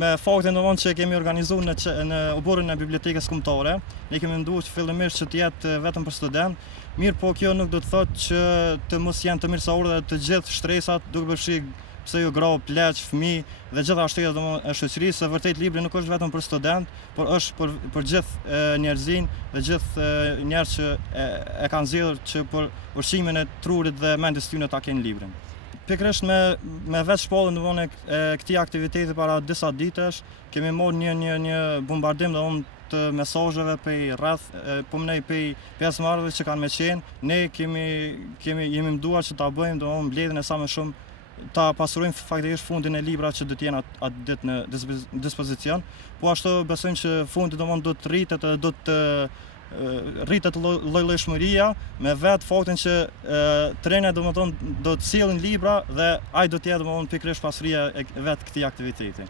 Me faktin që kemi organizuar në oborrin e bibliotekës kombëtare, ne kemi menduar fillimisht që të jetë vetëm për student, mirë po kjo nuk do të thotë që të mos janë të mirësohur dhe të gjithë shtresat, duke përfshirë pse jo gra, pleq, fëmijë dhe gjitha shtresat e shoqërisë, se vërtet libri nuk është vetëm për student, por është për gjithë njerëzinë dhe gjithë njerëz që e kanë zgjedhur që për ushqimin e trurit dhe mendjes tyne ta kenë librin. Pikërisht me vetë shpallën e këtij aktiviteti para disa ditësh, kemi marrë një bombardim të mesazheve prej rreth, po mënej prej pjesëmarrëve që kanë me qenë. Ne jemi menduar që ta bëjmë mbledhjen e sa më shumë ta pasurojmë faktikisht fundin e libra që do të jenë atë ditë në dispozicion, po ashtu besojmë që fundi do të rritet dhe do të rritet llojshmëria me vetë faktin që trenet do të sjellin libra dhe ai do të jetë pikërisht pasuria e vetë këtij aktiviteti.